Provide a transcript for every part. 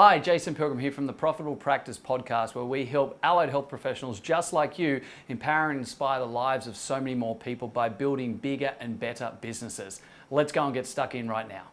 Hi, Jason Pilgrim here from the Profitable Practice podcast, where we help allied health professionals just like you empower and inspire the lives of so many more people by building bigger and better businesses. Let's go and get stuck in right now.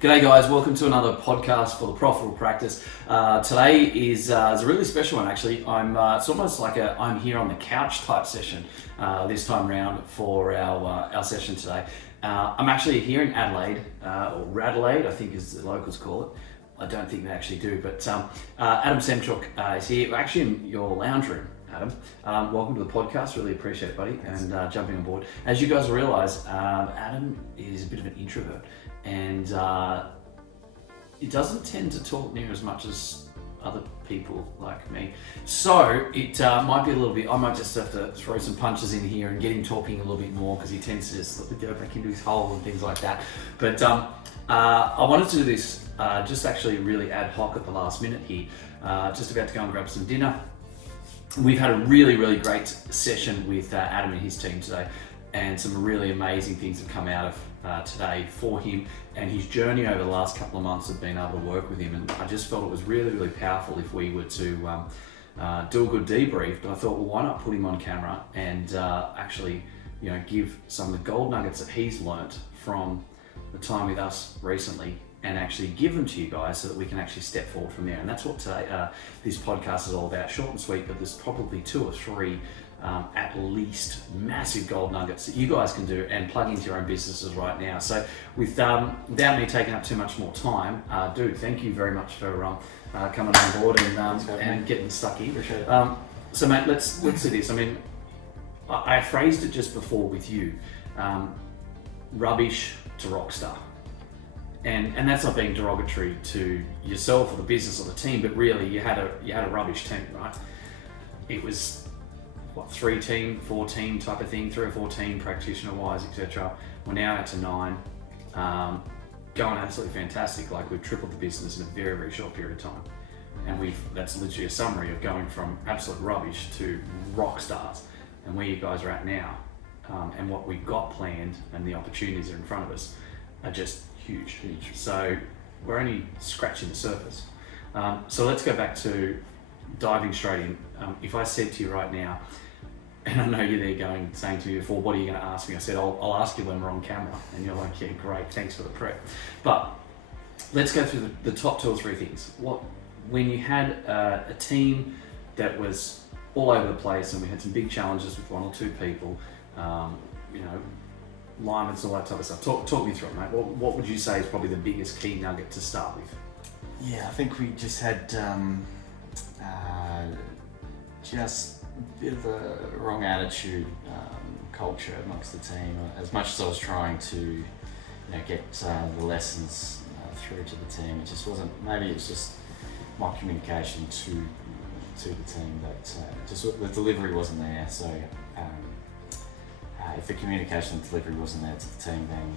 G'day guys, welcome to another podcast for the Profitable Practice. Today is a really special one actually. It's almost like I'm here on the couch type session this time round for our session today. I'm actually here in Adelaide, or Adelaide I think as the locals call it. I don't think they actually do, but Adam Semczuk is here. We're actually in your lounge room. Adam, welcome to the podcast. Really appreciate it, buddy, and jumping on board. As you guys realise, Adam is a bit of an introvert, and he doesn't tend to talk near as much as other people like me. So it might be a little bit. I might just have to throw some punches in here and get him talking a little bit more because he tends to just go back into his hole and things like that. But I wanted to do this just actually really ad hoc at the last minute here. Just about to go and grab some dinner. We've had a really great session with Adam and his team today, and some really amazing things have come out of today for him and his journey over the last couple of months of being able to work with him. And I just felt it was really powerful if we were to do a good debrief. But I thought, well, why not put him on camera and actually, give some of the gold nuggets that he's learnt from the time with us recently, and actually give them to you guys so that we can actually step forward from there. And that's what today, this podcast is all about. Short and sweet, but there's probably 2 or 3 at least massive gold nuggets that you guys can do and plug into your own businesses right now. So without me taking up too much more time, dude, thank you very much for coming on board and getting stuck in. Appreciate it. So mate, let's do this. I mean, I phrased it just before with you, rubbish to rockstar. And that's not being derogatory to yourself or the business or the team, but really you had a rubbish team, right? It was 3 team, 4 team type of thing, 3 or 4 team practitioner wise, etc. We're now out to 9, going absolutely fantastic. Like we've tripled the business in a very short period of time, and that's literally a summary of going from absolute rubbish to rock stars, and where you guys are at now, and what we've got planned and the opportunities that are in front of us are just huge. So we're only scratching the surface. So let's go back to diving straight in. If I said to you right now, and I know you're there saying to me before, what are you going to ask me? I said, I'll ask you when we're on camera. And you're like, yeah, great, thanks for the prep. But let's go through the top 2 or 3 things. When you had a team that was all over the place, and we had some big challenges with 1 or 2 people, alignments, all that type of stuff. Talk me through it, mate. What would you say is probably the biggest key nugget to start with? Yeah, I think we just had just a bit of a wrong attitude, culture amongst the team. As much as I was trying to, get the lessons through to the team, it just wasn't. Maybe it's just my communication to the team that just the delivery wasn't there. So. If the communication and delivery wasn't there to the team, then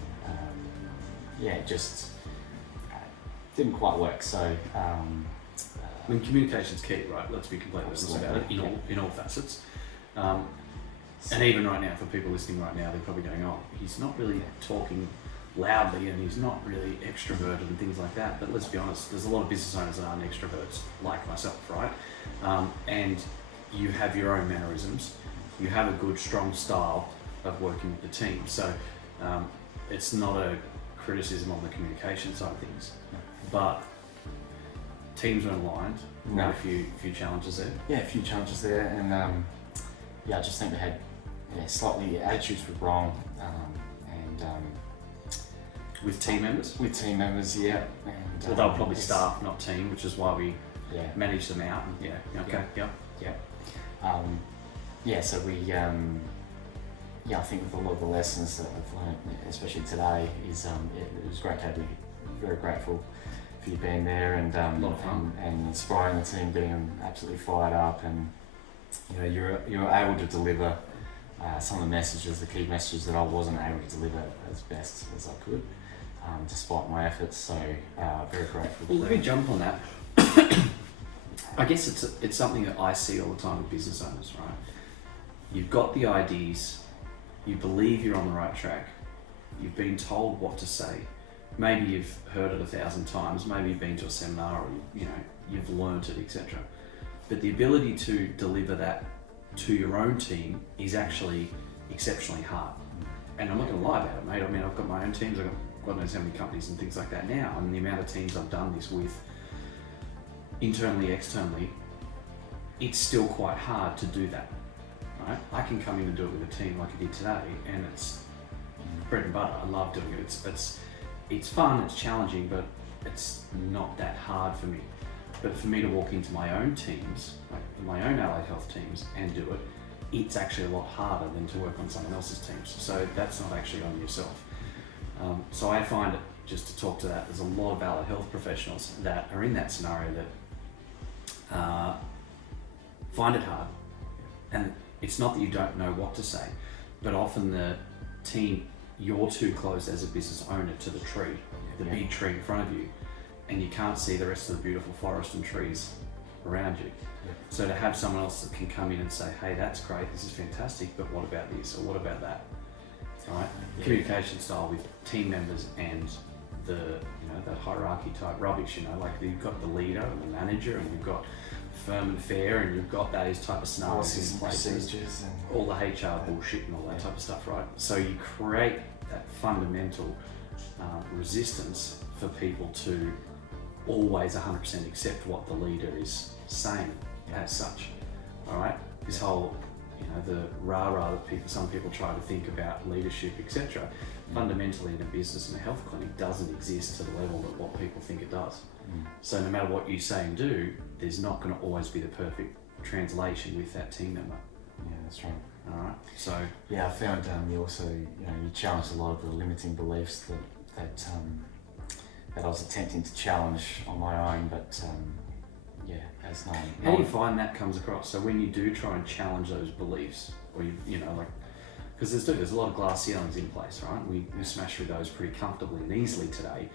it just didn't quite work. So, when communication's key, right? Let's be completely honest about it in all facets. And even right now, for people listening right now, they're probably going, "Oh, he's not really talking loudly, and he's not really extroverted and things like that." But let's be honest, there's a lot of business owners that aren't extroverts, like myself, right? And you have your own mannerisms. You have a good, strong style of working with the team. So it's not a criticism on the communication side of things, but teams are aligned. No. A few challenges there. Yeah, a few challenges there, and I just think we had slightly attitudes were wrong, and with team members. With team members, yeah. And, well, they were probably staff, not team, which is why we managed them out. So we. I think with a lot of the lessons that I've learned, especially today, is it was great to have you. Very grateful for you being there and a lot of fun. and inspiring the team, getting them absolutely fired up, and you're able to deliver some of the messages, the key messages that I wasn't able to deliver as best as I could, despite my efforts. So very grateful. Well, let me jump on that. I guess it's something that I see all the time with business owners, right? You've got the ideas, you believe you're on the right track, you've been told what to say, maybe you've heard it 1,000 times, maybe you've been to a seminar, or you've learnt it, etc. But the ability to deliver that to your own team is actually exceptionally hard. And I'm not going to lie about it, mate. I mean, I've got my own teams, I've got God knows how many companies and things like that now, and the amount of teams I've done this with, internally, externally, it's still quite hard to do that, right? I can come in and do it with a team like I did today, and it's bread and butter. I love doing it. It's fun, it's challenging, but it's not that hard for me. But for me to walk into my own teams, like my own allied health teams, and do it, it's actually a lot harder than to work on someone else's teams. So that's not actually on yourself. So I find it, just to talk to that, there's a lot of allied health professionals that are in that scenario that find it hard. And it's not that you don't know what to say, but often the team, you're too close as a business owner to the tree, the big tree in front of you, and you can't see the rest of the beautiful forest and trees around you. Yeah. So to have someone else that can come in and say, hey, that's great, this is fantastic, but what about this, or what about that? All right? Yeah. Communication style with team members and the hierarchy type rubbish, like you've got the leader and the manager, and you've got firm and fair, and you've got those type of scenarios in places, and all the HR bullshit and all that type of stuff, right? So you create that fundamental resistance for people to always 100% accept what the leader is saying as such. All right, this whole the rah-rah that some people try to think about leadership, etc. Fundamentally in a business and a health clinic doesn't exist to the level that what people think it does. So no matter what you say and do, there's not going to always be the perfect translation with that team member. Yeah, that's right. All right. So I found you also you challenged a lot of the limiting beliefs that I was attempting to challenge on my own, but as known. How do you find that comes across? So when you do try and challenge those beliefs, or because there's a lot of glass ceilings in place, right? We smash through those pretty comfortably and easily today,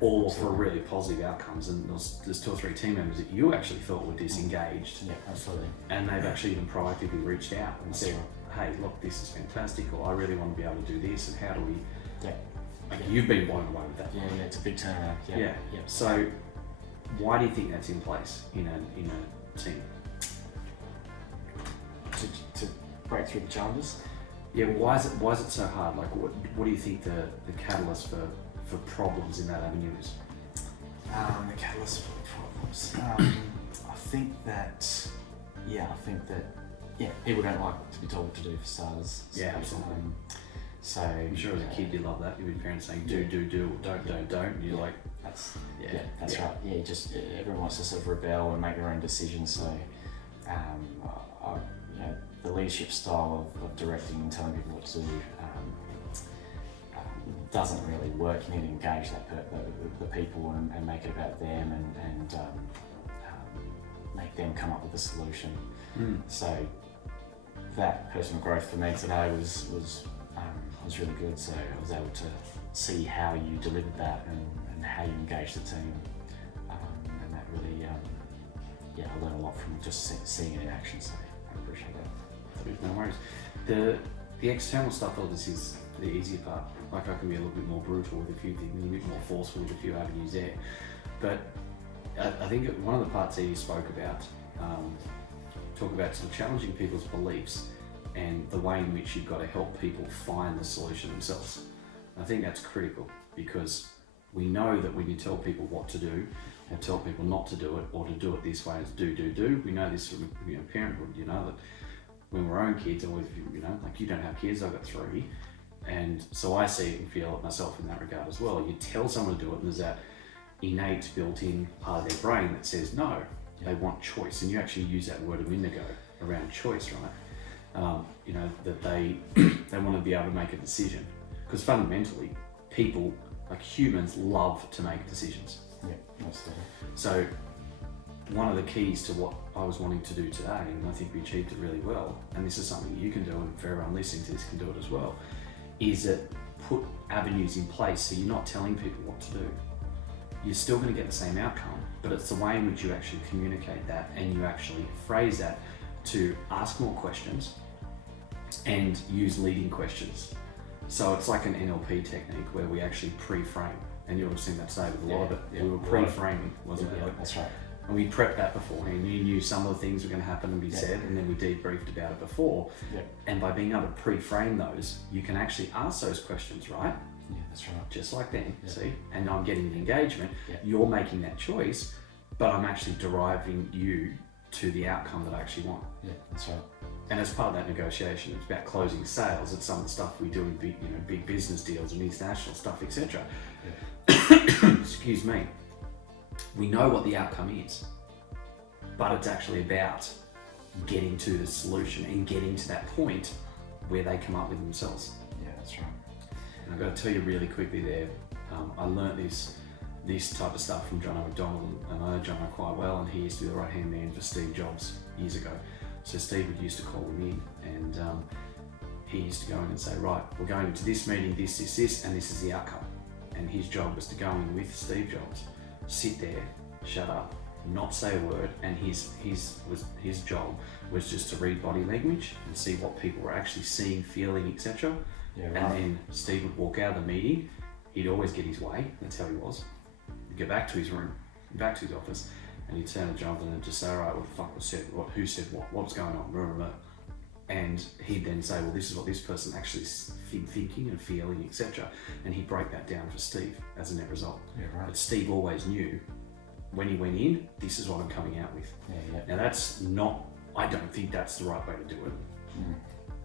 all for really positive outcomes. And there's 2 or 3 team members that you actually thought were disengaged. Yeah, absolutely. And they've actually even proactively reached out and said, hey, look, this is fantastic, or I really want to be able to do this, and how do we... You've been blown away with that. Yeah, it's a big turnaround. Yeah. So why do you think that's in place in a team? To break through the challenges? Yeah, why is it so hard? Like, what do you think the catalyst for problems in that avenue is? The catalyst for problems. I think that people don't like to be told what to do, for starters. Yeah, absolutely. So I'm sure as a kid you love that. Your parents saying do, don't, and you're like, that's right. Yeah, just everyone wants to sort of rebel and make their own decisions. So the leadership style of directing and telling people what to do doesn't really work. You need to engage the people and make it about them and make them come up with a solution. So that personal growth for me today was really good. So I was able to see how you delivered that and how you engaged the team, and that really I learned a lot from just seeing it in action. So I appreciate that. No worries. The external stuff obviously is the easier part. Like, I can be a little bit more brutal with a few things, a bit more forceful with a few avenues there. But I think one of the parts that you spoke about, talk about sort of challenging people's beliefs and the way in which you've got to help people find the solution themselves. I think that's critical, because we know that when you tell people what to do and tell people not to do it, or to do it this way, it's do. We know this from parenthood, that when we're own kids, or like you don't have kids, I've got 3. And so I see it and feel it myself in that regard as well. You tell someone to do it and there's that innate built-in part of their brain that says no, they want choice. And you actually use that word a minute ago around choice, right? That they want to be able to make a decision. Because fundamentally, people, like humans, love to make decisions. Yeah, absolutely. So one of the keys to what I was wanting to do today, and I think we achieved it really well, and this is something you can do, and for everyone listening to this can do it as well, is that put avenues in place so you're not telling people what to do. You're still going to get the same outcome, but it's the way in which you actually communicate that and you actually phrase that to ask more questions and use leading questions. So it's like an NLP technique where we actually pre-frame, and you'll have seen that today with a lot of it. We were pre-framing, wasn't it? That's right. And we prepped that beforehand. You knew some of the things were going to happen and be said, and then we debriefed about it before. And by being able to pre-frame those, you can actually ask those questions, right? Yeah, that's right. Just like then, see? And I'm getting the engagement. You're making that choice, but I'm actually deriving you to the outcome that I actually want. Yeah, that's right. And as part of that negotiation, it's about closing sales. It's some of the stuff we do in big, big business deals and international stuff, etc. Excuse me. We know what the outcome is, but it's actually about getting to the solution and getting to that point where they come up with themselves. Yeah, that's right. And I've got to tell you really quickly there, I learnt this type of stuff from John McDonald, and I know John quite well, and he used to be the right-hand man for Steve Jobs years ago. So Steve would used to call him in, and he used to go in and say, right, we're going into this meeting, this, and this is the outcome. And his job was to go in with Steve Jobs, sit there, shut up, not say a word, and his job was just to read body language and see what people were actually seeing, feeling, etc. And then Steve would walk out of the meeting. He'd always get his way. That's how he was. He'd go back to his room, back to his office, and he'd turn to Jonathan and just say, all right, what the fuck was said? Who said what was going on? Blah, blah, blah. And he'd then say, well, this is what this person actually is thinking and feeling, etc. And he'd break that down for Steve as a net result. Yeah, right. But Steve always knew when he went in, this is what I'm coming out with. Now that's not, I don't think that's the right way to do it.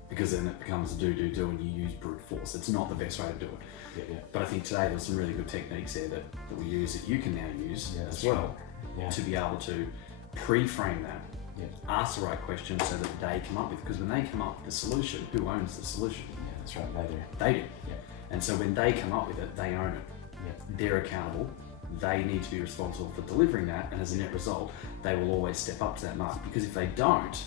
Because then it becomes a do and you use brute force. It's not the best way to do it. But I think today there's some really good techniques there that we use that you can now use as well to be able to pre-frame that. Ask the right question so that they come up with, because when they come up with the solution, who owns the solution? Yeah, that's right, they do. They do. And so when they come up with it, they own it. They're accountable. They need to be responsible for delivering that, and as a net result, they will always step up to that mark, because if they don't,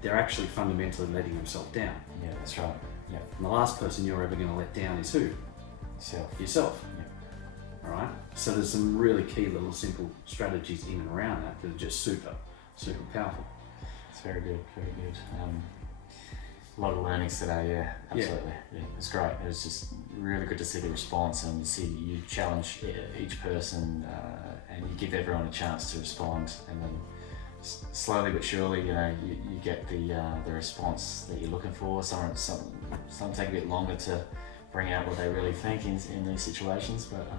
they're actually fundamentally letting themselves down. Yeah, that's right. And the last person you're ever going to let down is who? Yourself. All right? So there's some really key little simple strategies in and around that are just super powerful. It's very good, very good. A lot of learnings today, absolutely. It's great. It was just really good to see the response, and you challenge each person and you give everyone a chance to respond, and then slowly but surely, you get the response that you're looking for. Some take a bit longer to bring out what they really think in these situations, but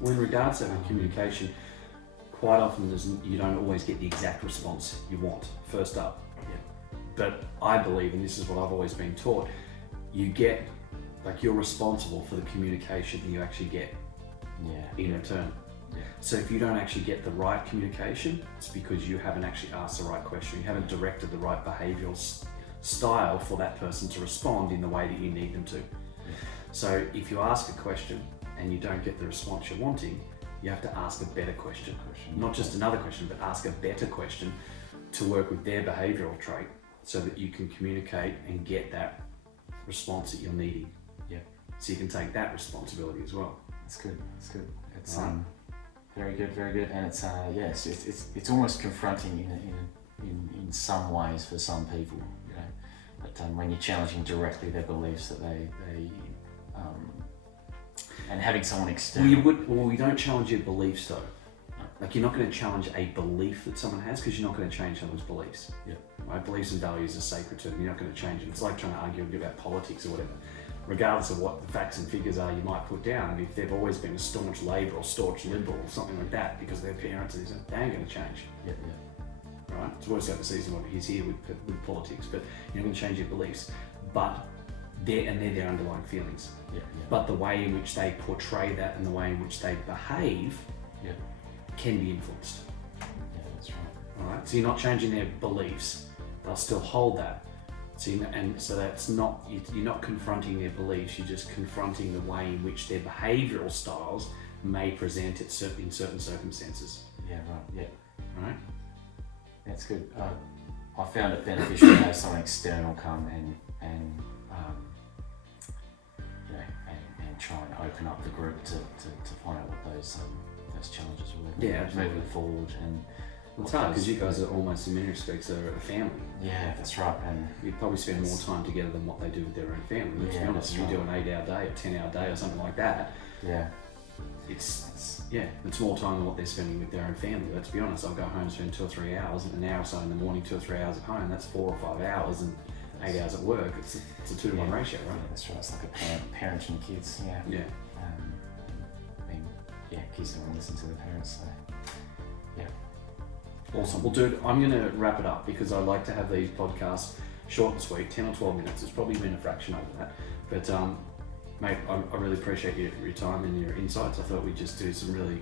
well, in regards to communication, quite often you don't always get the exact response you want first up. But I believe, and this is what I've always been taught, you're responsible for the communication that you actually get in return. So if you don't actually get the right communication, it's because you haven't actually asked the right question. You haven't directed the right behavioural style for that person to respond in the way that you need them to. So if you ask a question and you don't get the response you're wanting, you have to ask a better question. Not just another question, but ask a better question to work with their behavioural trait so that you can communicate and get that response that you're needing. So you can take that responsibility as well. That's good. It's very good, and it's it's almost confronting in some ways for some people, But when you're challenging directly their beliefs that they and having someone external. Well, you don't challenge your beliefs though. Like, you're not going to challenge a belief that someone has, because you're not going to change someone's beliefs. Right? Beliefs and values are sacred to them. You're not going to change them. It's like trying to argue about politics or whatever. Regardless of what the facts and figures are you might put down, if they've always been a staunch Labor or staunch Liberal or something like that because their parents, they ain't going to change. Right? It's worse overseas than what it is here with politics, but you're not going to change your beliefs. But they're their underlying feelings. But the way in which they portray that and the way in which they behave can be influenced. That's right. All right. So you're not changing their beliefs; they'll still hold that. So that's not, you're not confronting their beliefs. You're just confronting the way in which their behavioural styles may present in certain circumstances. Right. Right. It's good. I found it beneficial to have someone external come and you know, and try and open up the group to find out what those challenges were. Yeah, moving forward. And it's hard because you guys are almost, in many respects, are a family. Yeah, that's right. And you probably spend more time together than what they do with their own family. To be honest, if you do an 8-hour day, a 10-hour day, or something like that. Yeah. It's more time than what they're spending with their own family. Let's be honest, I'll go home and spend 2 or 3 hours, and an hour or so in the morning, 2 or 3 hours at home. That's 4 or 5 hours, and 8 hours at work. It's a 2-to-1 ratio, right? Yeah, that's right. It's like a parent and kids. Yeah. Yeah. Kids don't want to listen to the parents. So yeah. Awesome. Well, dude, I'm going to wrap it up because I like to have these podcasts short and sweet, 10 or 12 minutes. It's probably been a fraction over that, but mate, I really appreciate your time and your insights. I thought we'd just do some really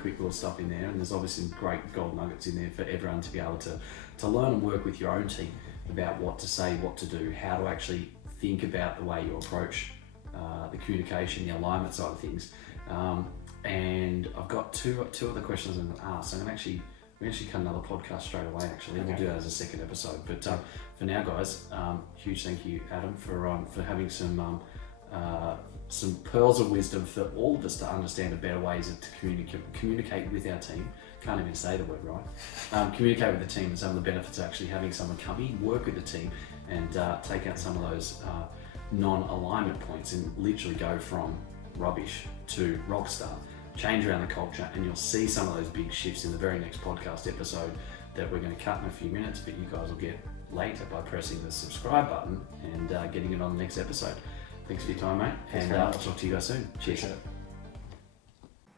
quick little stuff in there, and there's obviously some great gold nuggets in there for everyone to be able to learn and work with your own team about what to say, what to do, how to actually think about the way you approach the communication, the alignment side of things. And I've got two other questions I'm going to ask. I'm going to actually cut another podcast straight away. Actually, we'll do that as a second episode. But for now, guys, huge thank you, Adam, for having some pearls of wisdom for all of us to understand the better ways to communicate with our team. Can't even say the word right. Communicate with the team and some of the benefits of actually having someone come in, work with the team, and take out some of those non-alignment points and literally go from rubbish to Rockstar. Change around the culture, and you'll see some of those big shifts in the very next podcast episode that we're going to cut in a few minutes, but you guys will get later by pressing the subscribe button and getting it on the next episode. Thanks for your time, mate, and I'll talk to you guys soon. Cheers.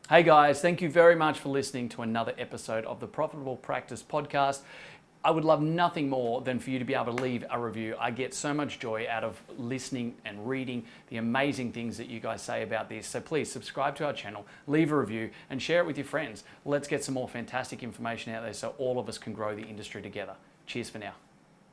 Hey guys, thank you very much for listening to another episode of the Profitable Practice Podcast. I would love nothing more than for you to be able to leave a review. I get so much joy out of listening and reading the amazing things that you guys say about this. So please subscribe to our channel, leave a review, and share it with your friends. Let's get some more fantastic information out there so all of us can grow the industry together. Cheers for now.